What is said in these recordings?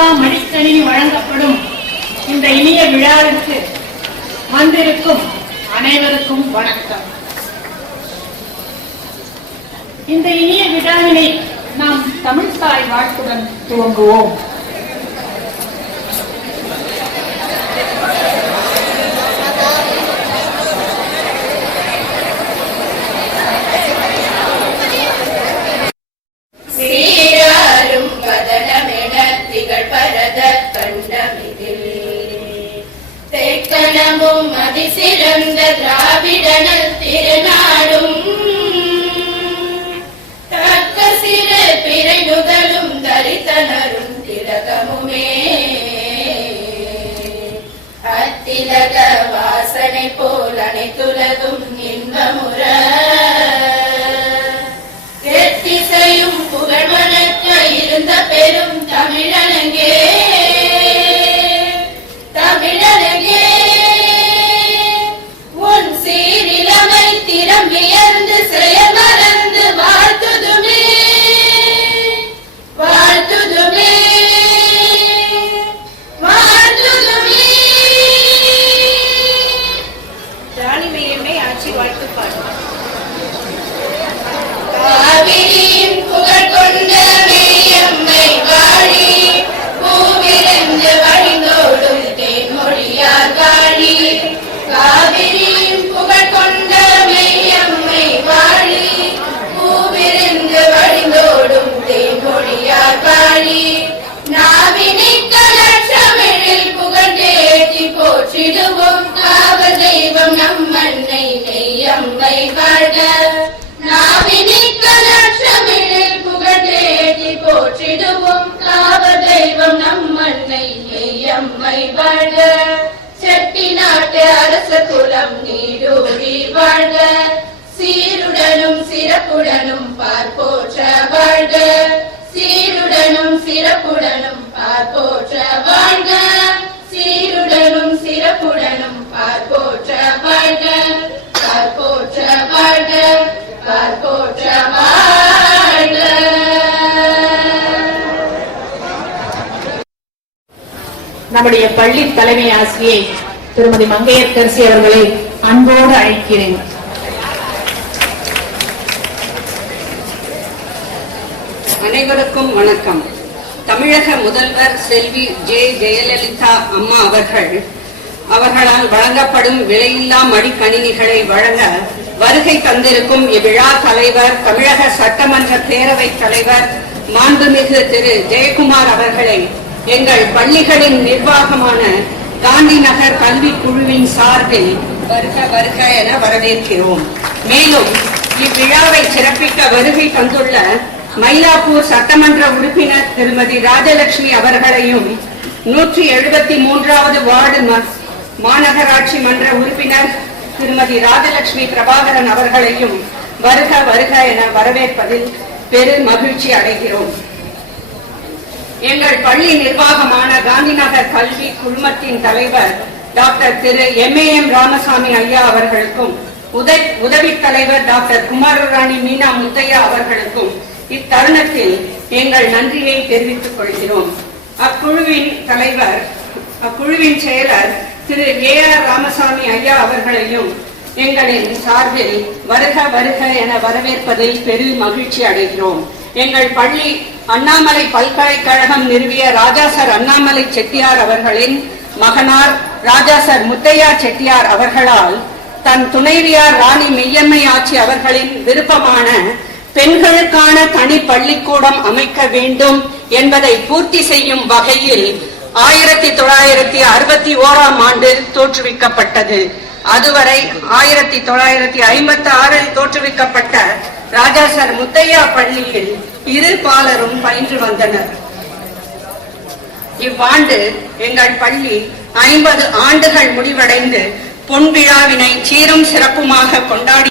விலையில்லா மடிக்கணினி வழங்கப்படும் இந்த இனிய விழாவிற்கு வந்திருக்கும் அனைவருக்கும் வணக்கம். இந்த இனிய விழாவினை நாம் தமிழ்த்தாய் வாழ்த்துடன் துவங்குவோம். தெக்கணமும் அதிசிறந்த திராவிடனல் திருநாடும் தக்க சிறு பிறை முதலும் தரித்தனரும் திலகமுமே அத்திலக வாசனை போல் அனைத்துலகும் இன்பமுற எத்திசையும் புகழ் வணக்க இருந்த பெரும் தமிழனங்கே தமிழனங்கே உன் சீரிலமை திறம் வியந்து செயல் மறந்து வாழ்த்துதுமே வாழ்த்துதுமே வாழ்த்துதுமே. ராணிமையம்மை ஆட்சி வாழ்த்துப்பாடு. காவிரியின் புகழ் கொண்ட மெய்யம்மை வாழி பூவிருந்து வழிந்தோடும் தேன்மொழியார் வாழி. காவிரியின் புகழ் கொண்ட மெய்யம்மை வாழி பூவிருந்து வழிந்தோடும் தேன்மொழியார் வாழி. நாவினிக்க லட்சமிழில் புகழ்ந்தேத்தி போற்றிடுவோம் காவல் தெய்வம் நம்மன்னை மெய்யம்மை வாழ்க. நாவினிக்க லட்சமிழில் புகழ்ந்தேத்தி போற்றிடுவோம் காவல் தெய்வம் நம்மன்னை மெய்யம்மை வாழ்க. செட்டி நாட்டு அரச குலம் நீடூழி வாழ்க. சீருடனும் சிறப்புடனும் பார்ப்போற்ற வாழ்க. சீருடனும் சிறப்புடனும் பார்ப்போற்ற வாழ்க. சீருடனும் சிறப்புடனும் பார்ப்போற்ற வாழ்க. பார்ப்போற்ற வாழ்க. பார்ப்போற்ற வாழ்க. நம்முடைய பள்ளி தலைமை ஆசிரியை திருமதி மங்கையர்கரசி அவர்களை அன்போடு அழைக்கிறேன். அனைவருக்கும் வணக்கம். தமிழக முதல்வர் செல்வி ஜெயலலிதா அம்மா அவர்களால் வழங்கப்படும் விலையில்லா மடிக்கணினிகளை வழங்க வருகை தந்திருக்கும் இவ்விழா தலைவர் தமிழக சட்டமன்ற பேரவைத் தலைவர் மாண்புமிகு திரு ஜெயக்குமார் அவர்களை எங்கள் பள்ளிகளின் நிர்வாகமான காந்தி நகர் கல்வி குழுவின் சார்பில் வருக வருக என வரவேற்கிறோம். மேலும் இவ்விழாவை சிறப்பிக்க வருகை தந்துள்ள மயிலாப்பூர் சட்டமன்ற உறுப்பினர் திருமதி ராஜலட்சுமி அவர்களையும் 173வது வார்டு மாநகராட்சி மன்ற உறுப்பினர் திருமதி ராஜலட்சுமி பிரபாகரன் அவர்களையும் வருக வருக என வரவேற்பதில் பெரு மகிழ்ச்சி அடைகிறோம். எங்கள் பள்ளி நிர்வாகமான காந்திநகர் கல்வி குழுமத்தின் தலைவர் டாக்டர் திரு MAM ராமசாமி ஐயா அவர்களுக்கும் உதவி தலைவர் டாக்டர் குமாரராணி மீனா முத்தையா அவர்களுக்கும் இத்தருணத்தில் எங்கள் நன்றியை தெரிவித்துக் கொள்கிறோம். அக்குழுவின் செயலர் திரு AR ராமசாமி ஐயா அவர்களையும் எங்களின் சார்பில் வருக வருக என வரவேற்பதில் பெரு மகிழ்ச்சி அடைகிறோம். எங்கள் பள்ளி அண்ணாமலை பல்கலைக்கழகம் நிறுவிய ராஜாசர் அண்ணாமலை செட்டியார் அவர்களின் மகனார் ராஜாசர் முத்தையா செட்டியார் அவர்களால் தன் துணைவியார் ராணி மெய்யம்மை ஆட்சி அவர்களின் விருப்பமான பெண்களுக்கான தனி பள்ளிக்கூடம் அமைக்க வேண்டும் என்பதை பூர்த்தி செய்யும் வகையில் 1961ஆம் ஆண்டு தோற்றுவிக்கப்பட்டது. அதுவரை 1956இல் தோற்றுவிக்கப்பட்ட ராஜாசர் முத்தையா பள்ளியில் இரு பாலரும் பயின்று வந்தனர். இவ்வாண்டு எங்கள் பள்ளி 50 ஆண்டுகள் முடிவடைந்து பொன் விழாவினை சீரும் சிறப்புமாக கொண்டாடி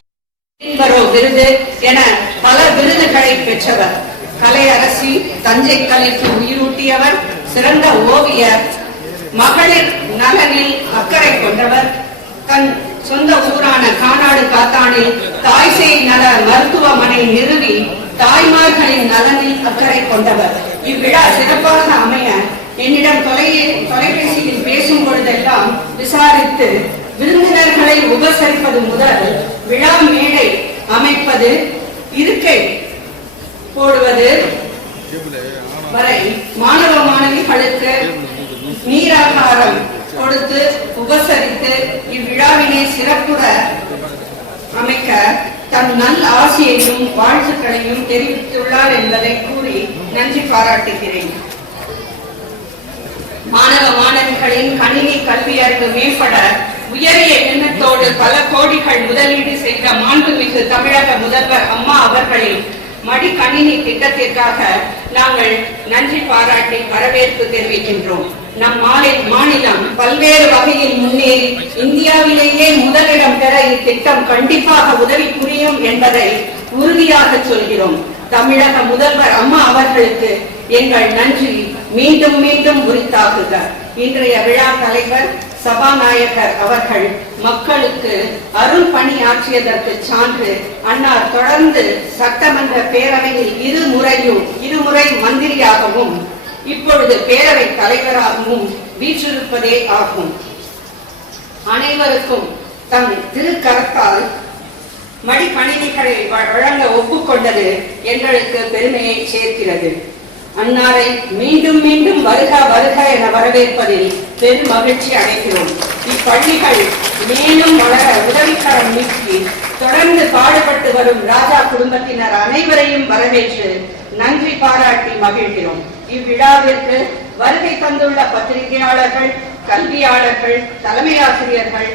விருது என பல விருதுகளை பெற்றவர். கலை அரசி, தஞ்சை கலைக்கு உயிரூட்டியவர், சிறந்த ஓவியர், மகளிர் நலனில் அக்கறை கொண்டவர், தன் சொந்த ஊரான கானாடு காத்தானில் தாய்சேய் நல மருத்துவமனை நிறுவி தாய்மார்களின் நலனில் அக்கறை கொண்டவர். இவ்விழா சிறப்பாக அமைய என்னிடம் தொலைபேசியில் பேசும் பொழுதெல்லாம் விசாரித்து விருந்தினர்களை உபசரிப்பது முதல் விழா மேடை அமைப்பது, இருக்கை போடுவது வரை மாணவ மாணவிகளுக்கு நீராகாரம் கொடுத்து உபசரித்து இவ்விழாவினை சிறப்புற அமைக்க தன் நல் ஆசையையும் வாழ்த்துக்களையும் தெரிவித்துள்ளார் என்பதை கூறி நன்றி பாராட்டுகிறேன். மாணவ மாணவிகளின் கணினி கல்வி அறிவு மேம்பட உயரிய எண்ணத்தோடு பல கோடிகள் முதலீடு செய்த மாண்புமிகு தமிழக முதல்வர் அம்மா அவர்களின் மடிக்கணினி திட்டத்திற்காக நாங்கள் நன்றி பாராட்டி வரவேற்பு தெரிவிக்கின்றோம். நம் மாநிலம் பல்வேறு வகையில் முன்னேறி இந்தியாவிலேயே முதலிடம் பெற இத்திட்டம் கண்டிப்பாக உதவி புரியும் என்பதை உறுதியாக சொல்கிறோம். தமிழக முதல்வர் அம்மா அவர்களுக்கு எங்கள் நன்றி மீண்டும் மீண்டும் உரித்தாக்குக. இன்றைய விழா தலைவர் சபாநாயகர் அவர்கள் மக்களுக்கு அருள் பணி ஆற்றியதற்கு சான்று அன்னார் தொடர்ந்து சட்டமன்ற பேரவையில் இருமுறை மந்திரியாகவும் இப்பொழுது பேரவை தலைவராகவும் வீற்றிருப்பதே ஆகும். அனைவருக்கும் தம் திருக்கரத்தால் மடிக்கணினிகளை வழங்க ஒப்புக்கொண்டது எங்களுக்கு பெருமையை சேர்க்கிறது. அன்னாரை மீண்டும் மீண்டும் வருக வருக என வரவேற்பதில் பெரும் மகிழ்ச்சி அடைகிறோம். இப்பள்ளிகள் மேலும் வளர உதவிக்கரம் நீக்கி தொடர்ந்து பாடுபட்டு வரும் ராஜா குடும்பத்தினர் அனைவரையும் வரவேற்று நன்றி பாராட்டி மகிழ்கிறோம். இவ்விழாவிற்கு வருகை தந்துள்ள பத்திரிகையாளர்கள், கல்வியாளர்கள், தலைமை ஆசிரியர்கள்